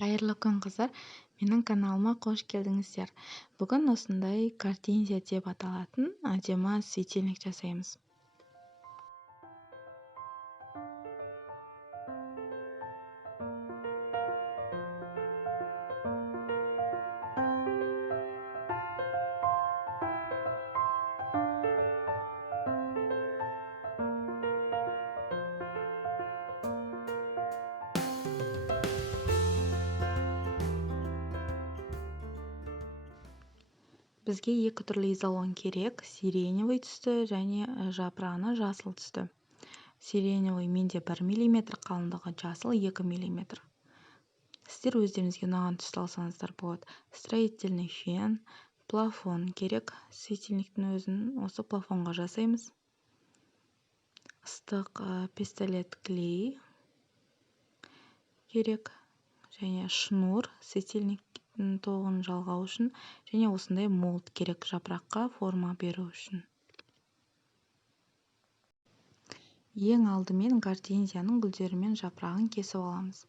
Қайырлы күн қыздар, менің каналыма қош келдіңіздер. Бүгін осындай гортензия деп аталатын әдемі светильник жасаймыз. Бізге екі түрлі изолон керек, сиреневый түсті және жапырағына жасыл түсті. Сиреневый менде 1 мм, қалыңдығы жасыл 2 мм. Сіздер өздеріңізге ұнаған түсті алсаңыздар болады. Строительный фен, плафон керек. Светильниктің өзін осы плафонға жасаймыз. Ыстық пистолет клей керек. Және шнур светильниктің тоғын жалғау үшін, және осындай молд керек жапыраққа форма беру үшін. Ең алдымен гортензияның гүлдері мен жапырағын кесіп аламыз.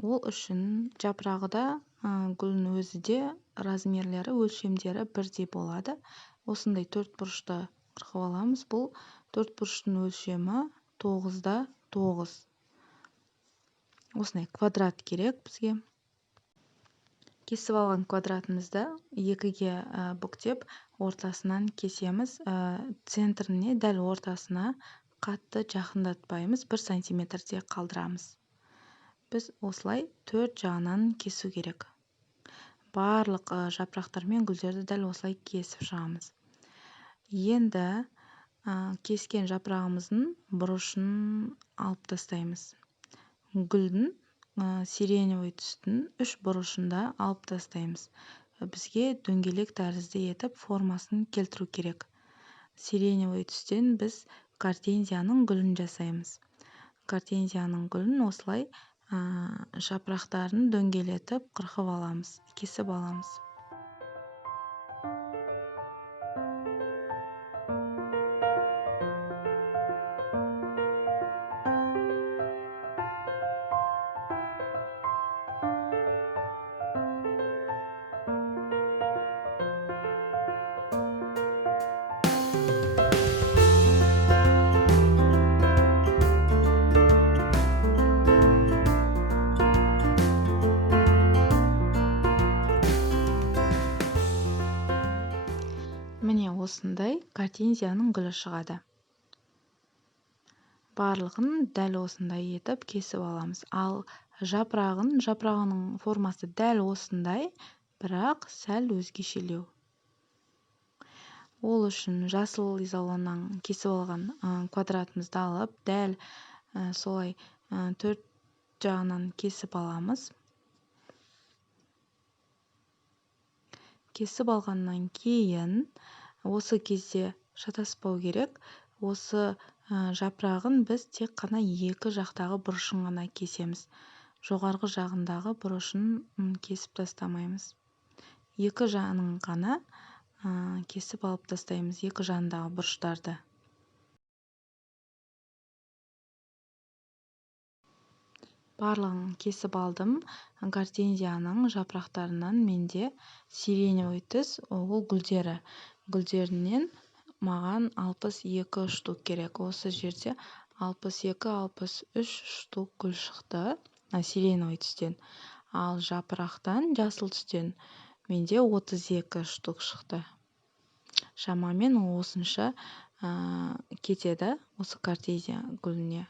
Ол үшін жапырағы да гүлдің өзі де размерлері, өлшемдері бірдей болады. Осындай төрт бұрышты қырқып аламыз. Бұл төрт бұрыштың өлшемі 9-да 9. Осындай квадрат керек бізге. Кесіп алған квадратымызды екіге бүктеп, ортасынан кесеміз. Центріне дәл ортасына қатты жақындатпаймыз, 1 сантиметрде қалдырамыз. Біз осылай төрт жағынан кесу керек. Барлық жапырақтар мен гүлдерді дәл осылай кесіп шығамыз. Енді кескен жапырағымыздың бұрышын алып тастаймыз. Гүлдің сиреневый түстің 3 бұрышында алып тастаймыз. Бізге дөңгелек тәрізді етіп формасын келтіру керек. Сиреневый түстен біз гортензияның гүлін жасаймыз. Гортензияның гүлін осылай жапырақтарын дөңгелетіп қырқып аламыз, кесіп аламыз. Міне осындай гортензияның гүлі шығады. Барлығын дәл осындай етіп кесіп аламыз. Ал жапырағының формасы дәл осындай, бірақ сәл өзгешелеу. Ол үшін жасыл изолоннан кесіп алған квадратымызды алып, дәл солай төрт жағынан кесіп аламыз. Кесіп алғаннан кейін осы кезде шатаспау керек. Осы жапырағын біз тек қана екі жақтағы бұрышын ғана кесеміз. Жоғарғы жағындағы бұрышын кесіп тастамаймыз. Екі жағын ғана кесіп алып тастаймыз, екі жағындағы бұрыштарды. Барлығын кесіп алдым. Гортензияның жапырақтарынан менде сиреневый түс, ол гүлдері. Гүлдерінен маған 62 штук керек. Осы жерде 62-63 штук гүл шықты сиреневый түстен. Ал жапырақтан жасыл түстен менде 32 штук шықты. Шамамен осынша кетеді осы гортензия гүліне.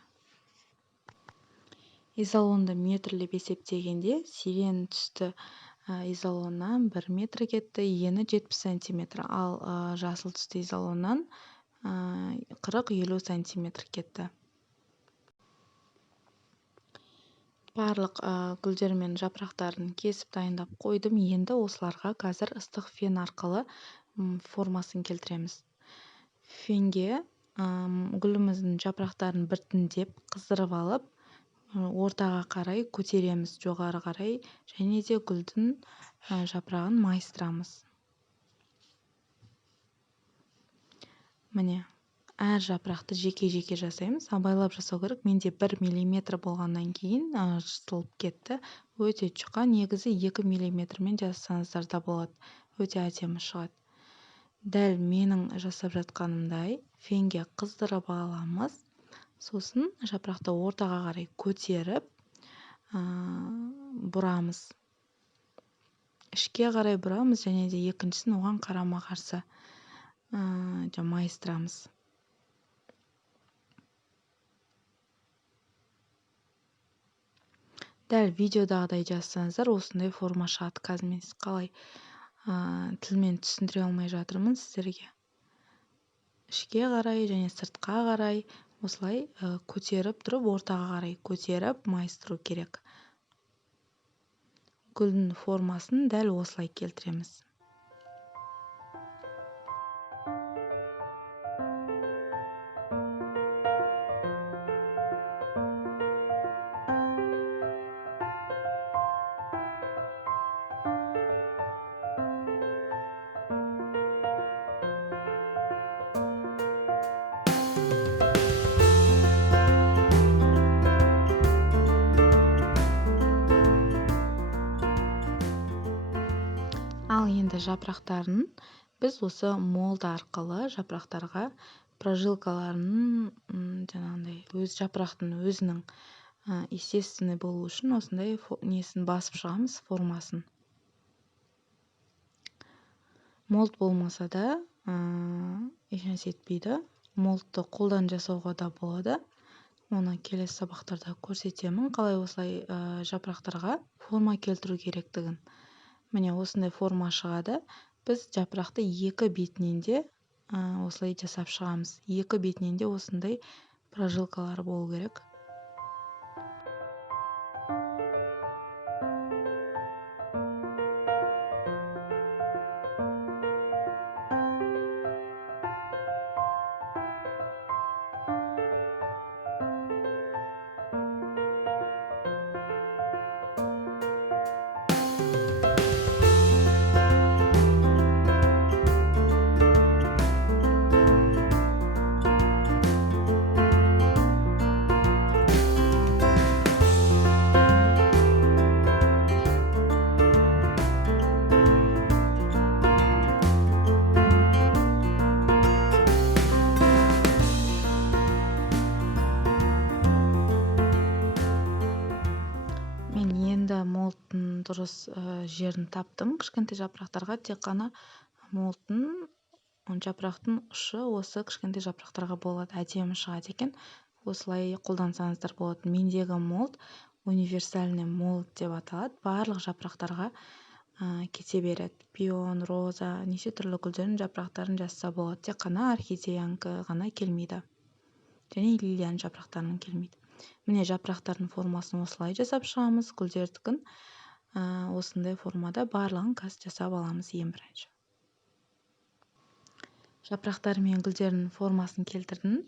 Изолонды метрлеп есептегенде сирен түсті изолоннан 1 метр кетті, ені 70 сантиметр, ал жасыл түсті изолоннан 40-50 сантиметр кетті. Барлық гүлдер мен жапырақтарын кесіп дайындап қойдым. Енді осыларға қазір ыстық фен арқылы формасын келтіреміз. Фенге гүліміздің жапырақтарын біртіндеп қыздырып алып, ортаға қарай көтереміз, жоғары қарай, және де гүлдің жапырағын майыстырамыз. Міне, әр жапырақты жеке-жеке жасаймыз. Абайлап жасау керек. Менде 1 мм болғаннан кейін жыртылып кетті. өте жұқа, негізі 2 миллиметрмен жазсаңыздар да болады. Өте әдемі шығады. Дәл менің жасап жатқанымдай фенге қыздырып аламыз. Сосын жапырақты ортаға қарай көтеріп бұрамыз. Ішке қарай бұрамыз, және де екіншісін оған қарама-қарсы майыстырамыз. Дәл видеодағыдай жазсаңыздар осындай форма шығады. Қазір мен қалай тілмен түсіндіре алмай жатырмын сіздерге. Ішке қарай және сыртқа қарай осылай көтеріп тұрып, ортаға қарай көтеріп майыстыру керек. Гүлдің формасын дәл осылай келтіреміз. Ал енді жапырақтарын біз осы молд арқылы жапырақтарға прожилкаларын жаңағындай өз жапырақтың өзінің естественный болу үшін осындай несін басып шығамыз, формасын. Молд болмаса да ешнәрсе етпейді. Молдты қолдан жасауға да болады. Оны келесі сабақтарда көрсетемін, қалай осылай жапырақтарға форма келтіру керектігін. Міне осындай форма шығады. Біз жапырақты екі бетінен де осылай жасап шығамыз. Екі бетінен де осындай прожилкалар болу керек. Молдтың дұрыс жерін таптым. Кішкентай жапырақтарға тек қана молдтың жапырақтың ұшы осы кішкентай жапырақтарға болады. Әдемі шығады екен. Осылай қолдансаңыздар болады. Мендегі молд универсальный молд деп аталады. Барлық жапырақтарға кете береді. Пион, роза, неше түрлі гүлдердің жапырақтарын жасса болады. Тек қана орхидеянікі ғана келмейді. Және лилияның жапырақтарының келмейді. Міне жапырақтардың формасын осылай жасап шығамыз. Гүлдердікін осындай формада барлығын қазір жасап аламыз ең бірінші. Жапырақтары мен гүлдердің формасын келтірдім.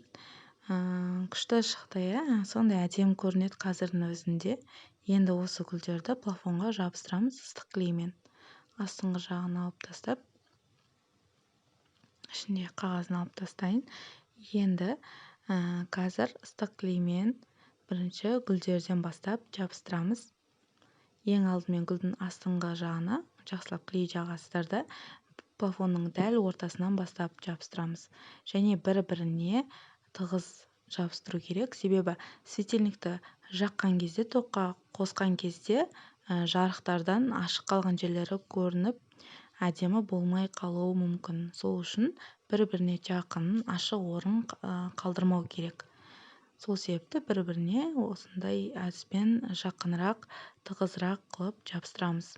Күшті шықты, сондай әдемі көрінеді қазірдің өзінде. Енді осы гүлдерді плафонға жабыстырамыз ыстық клеймен. Астыңғы жағын алып тастап, ішінде қағазын алып тастайын. Енді қазір ыстық клеймен бірінші гүлдерден бастап жабыстырамыз. Ең алдымен гүлдің астыңғы жағына жақсылап клей жағасыздар да плафонның дәл ортасынан бастап жабыстырамыз. Және бір-біріне тығыз жабыстыру керек. Себебі светильникті жаққан кезде, тоққа қосқан кезде жарықтардан ашық қалған жерлері көрініп, әдемі болмай қалуы мүмкін. Сол үшін бір-біріне жақын, ашық орын қалдырмау керек. Сол себепті бір-біріне осындай әдіспен жақынырақ, тығызырақ қылып жабыстырамыз.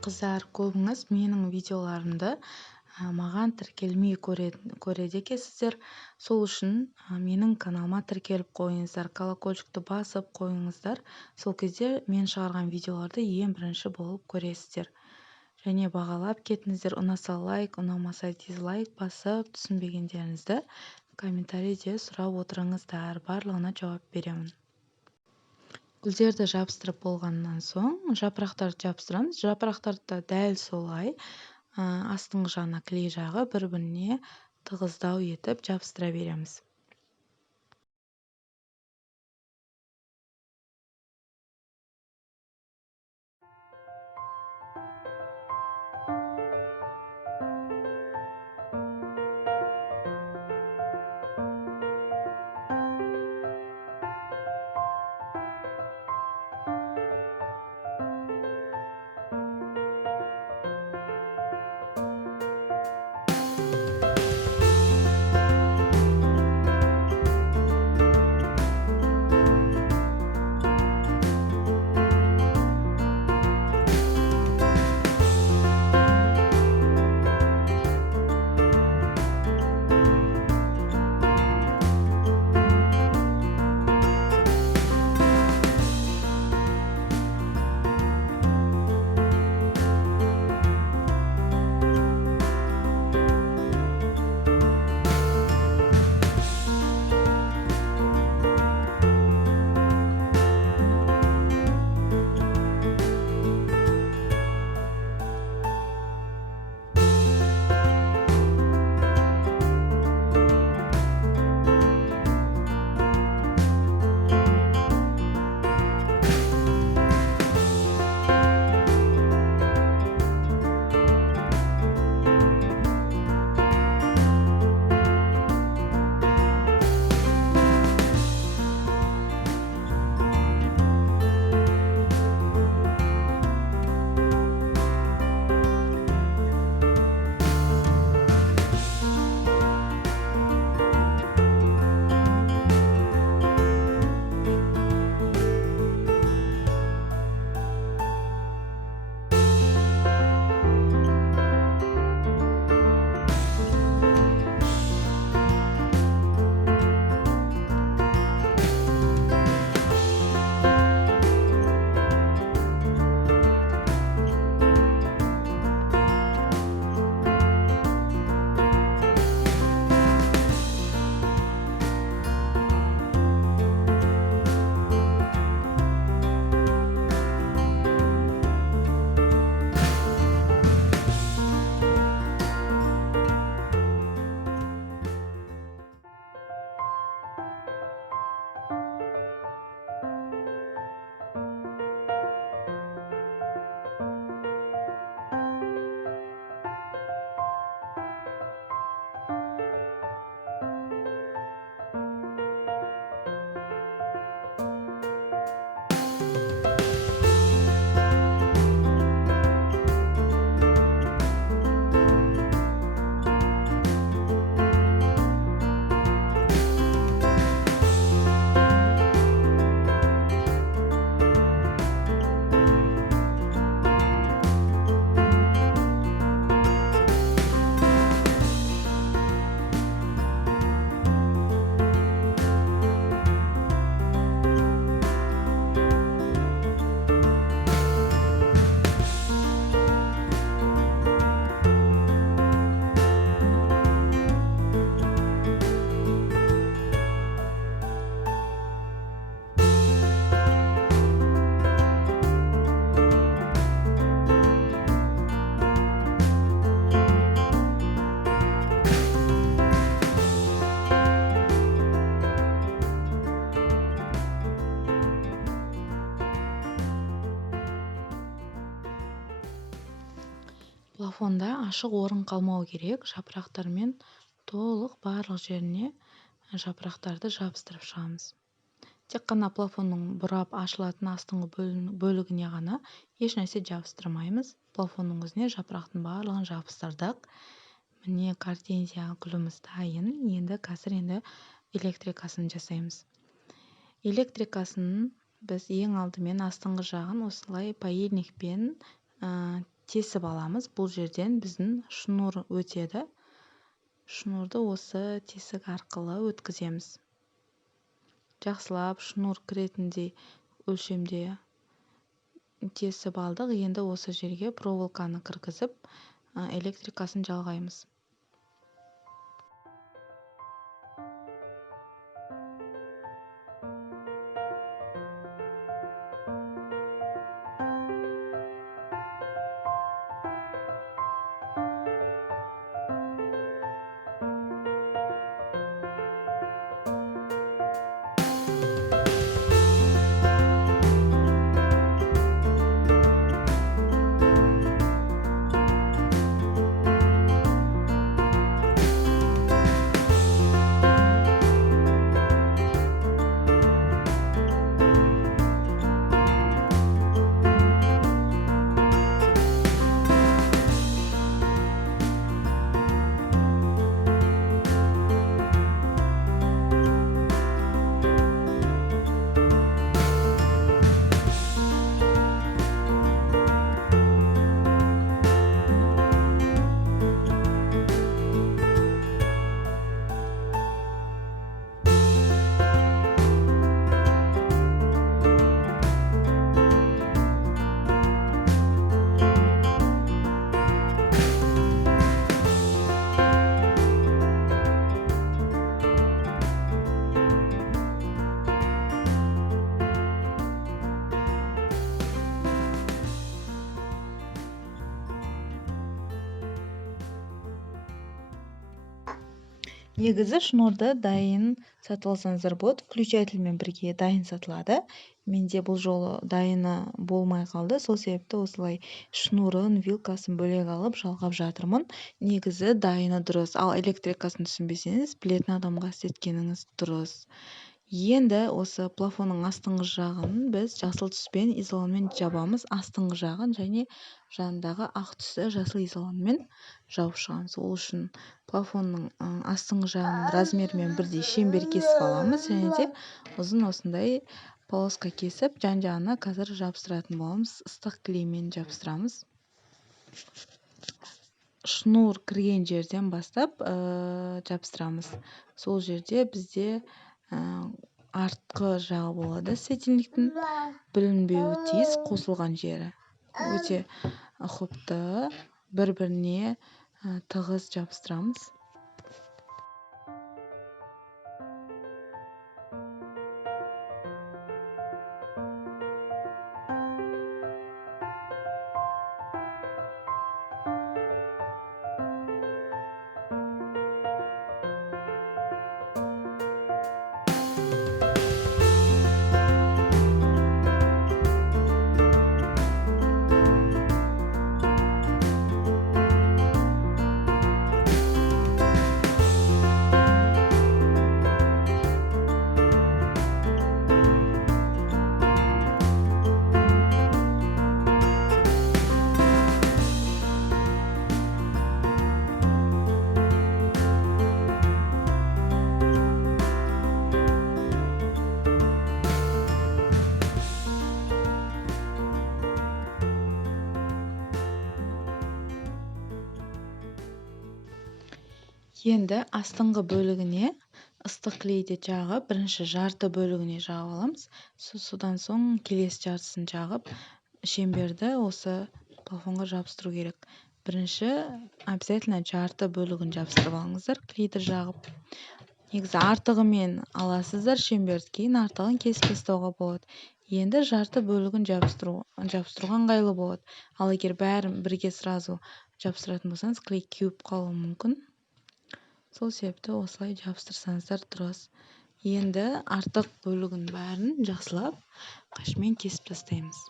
Қыздар, көбіңіз менің видеоларымды маған тіркелмей көреді екенсіздер. Сол үшін менің каналыма тіркеліп қойыңыздар, колокольчикті басып қойыңыздар. Сол кезде мен шығарған видеоларды ең бірінші болып көресіздер. Және бағалап кетіңіздер. Ұнаса лайк, ұнамаса дизлайк басып, түсінбегендеріңізді комментарийде сұрап отырыңыздар. Барлығына жауап беремін. Гүлдерді жабыстырып болғаннан соң жапырақтарды жабыстырамыз. Жапырақтарды да дәл солай астыңғы жағына клей жағы бір-біріне тығыздау етіп жабыстыра береміз. Плафонда ашық орын қалмау керек. Жапырақтармен толық барлық жеріне жапырақтарды жабыстырып шығамыз. Тек қана плафонның бұрап ашылатын астыңғы бөлігіне ғана ешнәрсе жабыстырмаймыз. Плафонның өзіне жапырақтың барлығын жабыстырдық. Міне гортензия гүліміз дайын. Қазір электрикасын жасаймыз. Электрикасын біз ең алдымен астыңғы жағын осылай паяльникпен тесіп аламыз. Бұл жерден біздің шнур өтеді. Шнурды осы тесік арқылы өткіземіз. Жақсылап шнур кіретіндей өлшемде тесіп алдық. Енді осы жерге проволоканы кіргізіп, электрикасын жалғаймыз. Негізі шнурды дайын сатып алсаңыздар болады. Включательмен бірге дайын сатылады. Менде бұл жолы дайыны болмай қалды. Сол себепті осылай шнурын, вилкасын бөлек алып жалғап жатырмын. Негізі дайыны дұрыс. Ал электрикасын түсінбесеңіз, білетін адамға істеткеніңіз дұрыс. Енді осы плафонның астыңғы жағын біз жасыл түспен изолонмен жабамыз. Астыңғы жағын және жанындағы ақ түсті жасыл изолонмен жауып шығамыз. Ол үшін плафонның астыңғы жағының размерімен бірдей шеңбер кесіп аламыз, және де ұзын осындай полоска кесіп жан-жағына қазір жабыстыратын боламыз. Ыстық клеймен жабыстырамыз. Шнур кірген жерден бастап жабыстырамыз. Сол жерде бізде артқы жағы болады светильниктің, білінбеуі тиіс қосылған жері. Өте ұқыпты, бір-біріне тығыз жабыстырамыз. Енді астыңғы бөлігіне ыстық клейді жағып, бірінші жарты бөлігіне жағып аламыз. Содан соң келесі жартысын жағып, шеңберді осы плафонға жабыстыру керек. Бірінші обязательно жарты бөлігін жабыстырып алыңыздар, клейді жағып. Негізі артығымен аласыздар шеңберді, кейін артығын кесіп тастауға болады. Енді жарты бөлігін жабыстыруға ыңғайлы болады. Ал егер бәрін бірге сразу жабыстыратын болсаңыз, клей кеуіп қалуы мүмкін. Сол себепті осылай жабыстырсаңыздар дұрыс. Енді артық бөлігін бәрін жақсылап қашымен кесіп тастаймыз.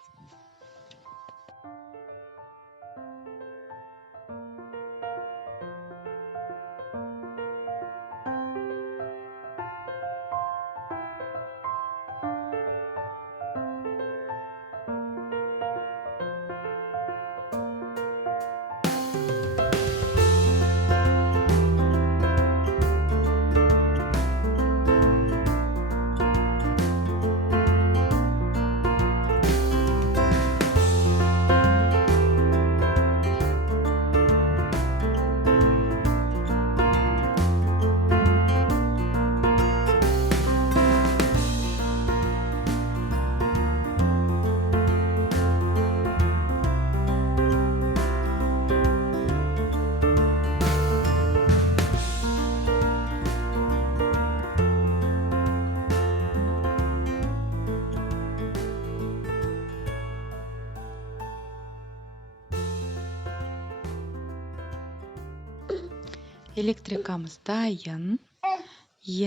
электрикамыз дайын.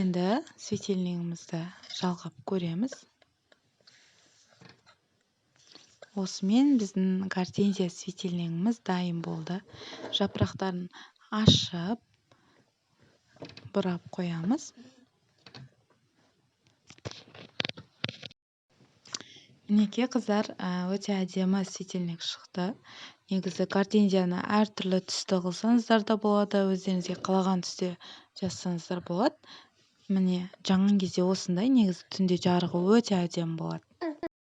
Енді светильнигімізді жалғап көреміз. Осымен біздің гортензия светильнигіміз дайын болды. Жапырақтарын ашып, бұрап қоямыз. Мінекей қыздар, өте әдемі светильник шықты. Негізі гортензияны әртүрлі түсті қылсаңыздар да болады, өздеріңізге қалаған түсте жазсаңыздар болады. Міне, жаңған кезде осындай, негізі түнде жарығы өте әдемі болады.